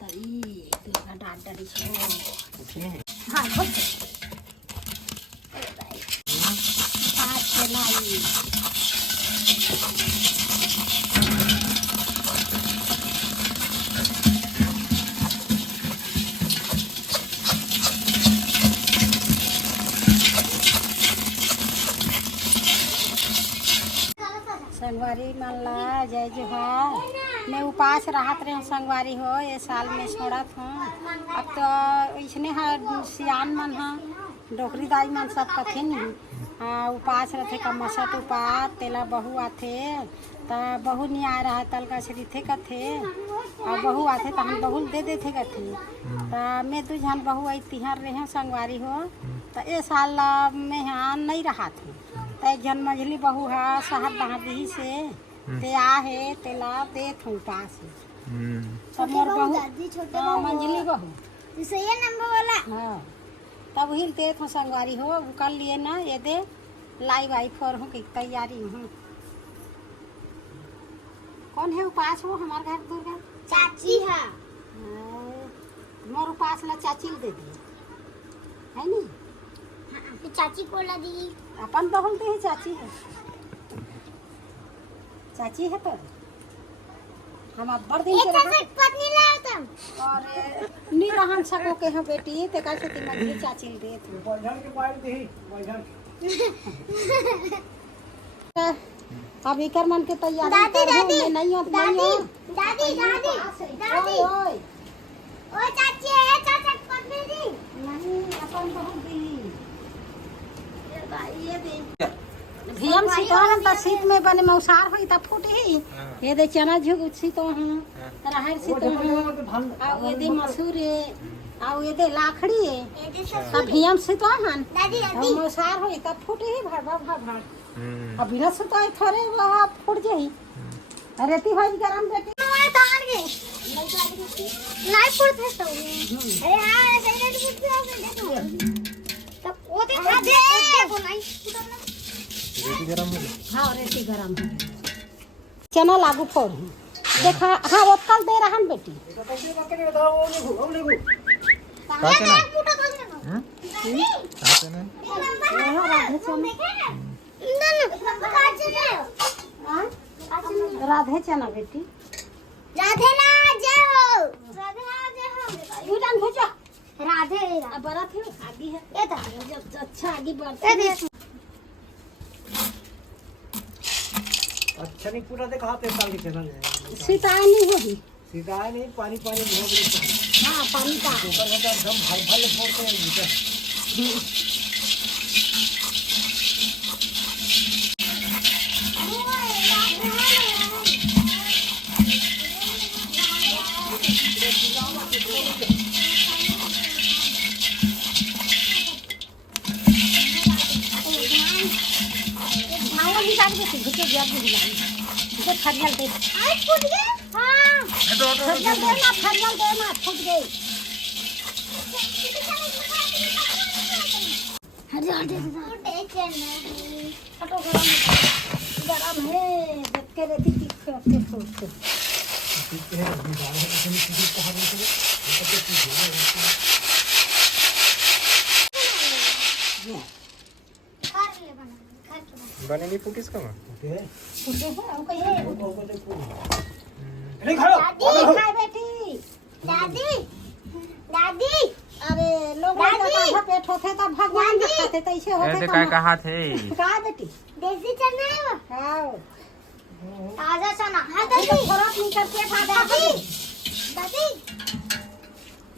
तरी तुला dot daddy छो हां हो पास चलाई संगवारी मन ला जय जोहार। मैं उपास रहत रहे संगवारी हो ये साल में छोड़त हूँ। अब तो इसने सियान मन ह डोकरी दाई मन सब कथिन उपास रथे का मसट उपास तेला बहू आथे ता बहू नहीं आ रहा तल का शरीथे कथे और बहू आथे तो हम बहू दे देथे कथे ता मैं दू जन बहू आई तिहार रहे संगवारी हो तो ये साल में यहाँ नहीं रहा थे तो एक जन मझली बहू है शहर दही से ते आ है तेला दे थू पास सब मोर बहू मंझली बहू ये नंबर वाला हाँ तब हिल दे थो संगवारी हो कल लिए ना ये दे लाई वाई फोर हूँ की तैयारी हूँ। कौन है उपास हो हमारे घर दूर का चाची है मोर उपास ला चाची दे दी है नी तो चाची को ला दी अपन बोलते हैं चाची है चाची है तो हम अब बड़ दिन से पत्नी लाओ तुम और नी रहन सको के हम बेटी ते का से मछली चाची दे तू बैठन के पार दे बैठन अब इकर मन के तैयारी दादी दादी नहीं हो दादी दादी दादी दादी ओए ओ चाची है चाचा पत्नी दी नहीं अपन बहुत दी ये दे भियम सीतोहन त सीत में बने मौसार होई त फूटी ये दे चना झुग सीतोहन रहर सीतोहन आ ये दे मसूर आ ये दे लाखड़ी त भियम सीतोहन दादी दादी मौसार होई त फूटी भर भर अब बिना सुताई थोड़े वहां फूट जाई रेती भाई गरम बेटी हमारे तार गए नहीं पड़ते तो अरे हां सही नहीं पड़ते देखो तब वो दिखा दे वो नहीं रेती गरम है हाँ रेती गरम है चना लागू फोड़ हूँ देखा हाँ वो कल दे रहा हम बेटी कैसे बकरे बताओ वो ले कहां ना फूटा तो ना कहां से ना यहाँ राधे चना राधे चना बेटी राधे ना जय हो राधे ना जय हो तू जान भेजा राधे अब बड़ा थे आगे है ये तो अच्छा आगे बढ़ते अच्छा नहीं पूरा दे कहां पे साल के चला जाए सिताई नहीं होगी सीधा नहीं पानी पानी हो गई हाँ पानी का ऊपर होता एकदम भल भल फोड़ते हैं नीचे फरियल दे आज फूट गए हां फरियल देना फूट गई हर हर दे हटो गरम है देख के रहती तीखे फूट बने नहीं फूटी इसका फूटे है हम कहिए नहीं खाओ दादी खाए बेटी दादी दादी अरे लोग का पेट होते तो भगवान दिखाते तो ऐसे होते ऐसे काय कहा थे का बेटी देसी चना है वो खाओ ताजा चना हां दादी फरक नहीं करके खा दादी दादी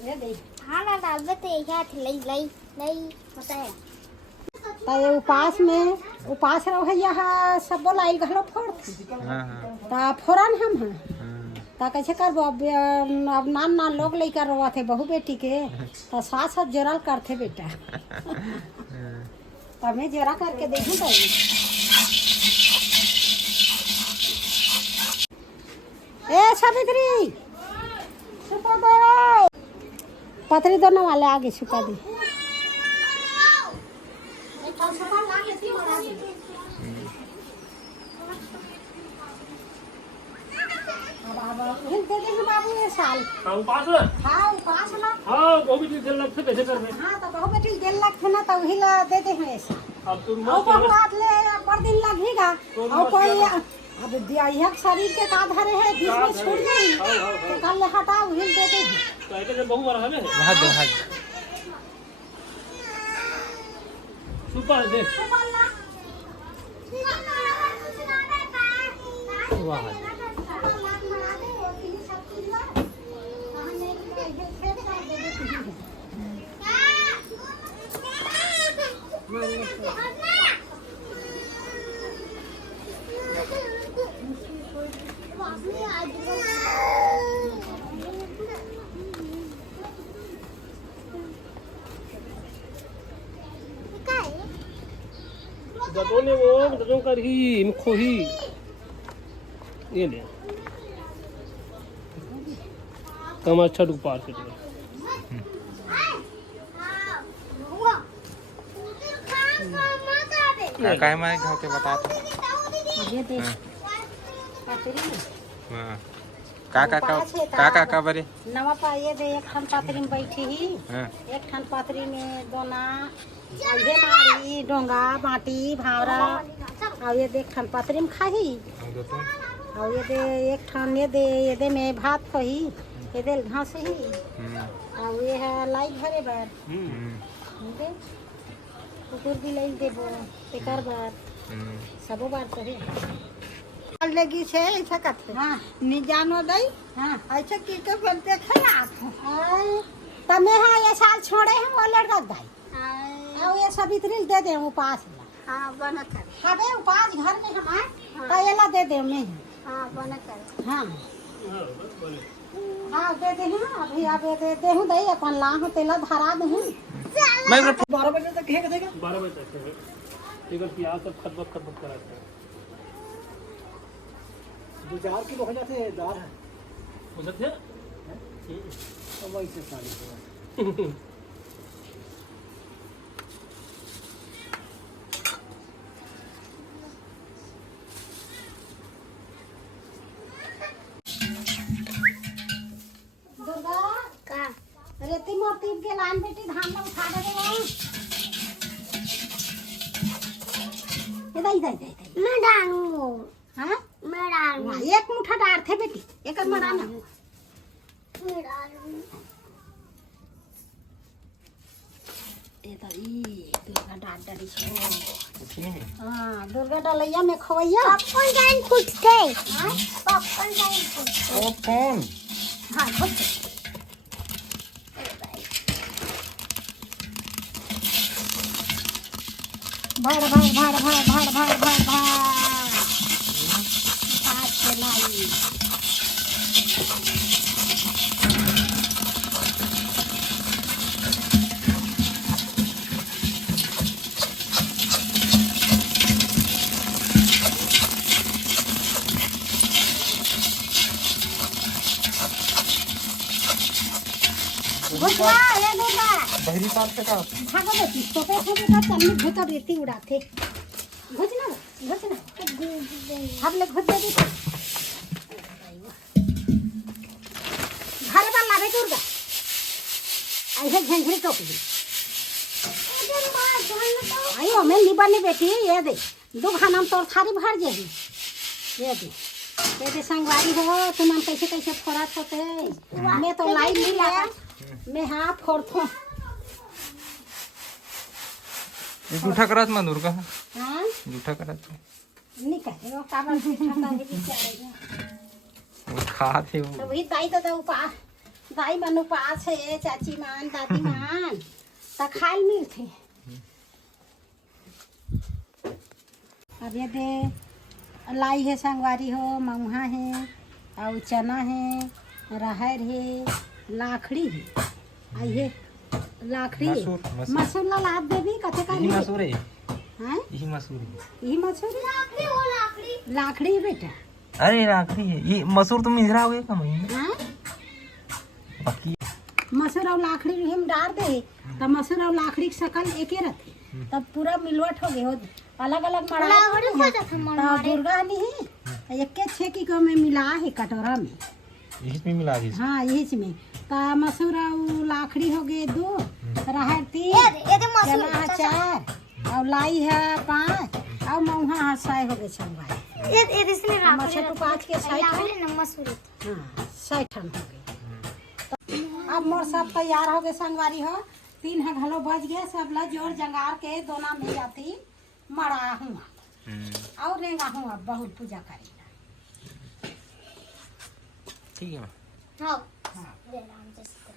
ये दे हां ना दादी ते क्या लई लई लई होता है तो ये उपास रहो है सब बोलाई घलो फोड़ हां हां ता फोरन हम हैं ता कैसे करबो अब नान लोग लेकर रोवा थे बहू बेटी के तो साथ साथ जोरल करते बेटा तो मैं जोरा करके देखूं तो ए सावित्री सुपा दे पतरी दोनों वाले आगे सुपा दे बाबू ये साल हाँ उपास है हाँ उपास ला हाँ वो भी दिल लगते कैसे कर रहे हाँ तो बहुत बेटी गेल लगते ना तो वही ला देते हैं ऐसा अब तुम और मत बहुत रात ले पर दिन लगेगा और कोई अब दिया शरीर के का धरे है बीच में छूट गई तो कल हटाओ हिल देते हैं कहते जब बहु बार हमें वहाँ सुपर दे वाह दतों ने वो दतों कर ही मुखो ही ये ले कम अच्छा डूब पार से काय माहिती घाव के बता तो ये देख हाँ का बरे नवा पाए दे एक ठन पातरी में बैठी ही हाँ एक ठन पातरी में दोना आइए मारी डोंगा बाटी भावरा और ये देख ठन पातरी में खाही और ये दे एक ठन ये दे में भात खही ये दे घास ही और ये है लाई भरे बार दे कुकुर भी लाई देबो एकर बार सबो बार तो है लगी छे ऐसा कथे हां नि जानो दई हां ऐसा की के बोलते खराब हां तमे हां ये साल छोड़े हम वो लड़का दई हां ये सावित्री दे दे उपास हां बना कर हबे उपास घर में हम तो एला दे दे मैं हां बना कर हां हां दे दे हां अभी अब दे हूं दई अपन ला हो तेला धरा दे हूं मैं 12 बजे तक है देगा 12 बजे तक है ठीक है प्याज सब खतबत कराते हैं 2-4 किलो हो जाते हैं दाल है हो सकते हैं तो वही से सारी दुर्गा का रेती मोती के लान बेटी धान में उठा दे इधर मैं डालूं हां मैं डालूं एक मुठा डार थे बेटी एक मराना मैं डालूं ए तो ई दुर्गा डार डारी छो हां दुर्गा डालैया में खवैया पॉपकॉर्न डाल फुट गए हां पॉपकॉर्न डाल फुट ओ कौन हां फुट भाड़ हाथ चलाई घुसवा ये दुर्गा बहरी पार से का भागो बेटी तो पे का चलनी भूत रेती उड़ाते घुसना हम ले घुस दे घर वाला रे दुर्गा ऐसे झंझरी टोपी आयो मैं लिबानी बेटी ये दे दो खाना तोर थारी भर जेही ये दे संगवारी हो तुम कैसे कैसे फोड़ा होते मैं तो लाई नहीं लाया मैं हाँ फोड़तो ये जूठा करत मन दुर्गा हाँ जूठा करत नहीं कहे वो काबल खाता है बेचारे वो खा थे वो तो वही दाई तो उपास दाई मन उपास है चाची मान दादी मान तो खाल मिलते अब ये दे लाई है संगवारी हो ममुहा है और चना है राहर है लाखड़ी है आई है लाखड़ी मसूर ला लाद देवी कथे का यही मसूर है हैं यही मसूर है यही मसूर लाकड़ी वो लाकड़ी लाखड़ी बेटा अरे लाकड़ी है ये मसूर तुम इधर आओगे का महीने हैं बाकी मसूर और लाखड़ी भी हम डाल दे तब मसूर और लाखड़ी की शकल एक ही रहती तब पूरा मिलवट हो गए अलग अलग लाकड़ी को जैसे मन मड़ा दुर्गा नहीं है एक के छे की को में मिला है कटोरा में इसमें मिला दी हाँ यही में का मसूर और लाखड़ी हो गए 2 राहर 3 ये तो मसूर चना है 4 और लाई है 5 और मौहा है 6 हो गए संगवारी ये इसने राख मच्छर 5 के 60 लावले न मसूर हाँ 60 हो गए। अब मोर सब तैयार हो गए संगवारी हो 3 घलो बज गए सब ला जोर जंगार के दोना में जाती मरा हुआ और रेंगा हुआ बहुत पूजा करेगा। ठीक है हां हाँ दे राम जैसे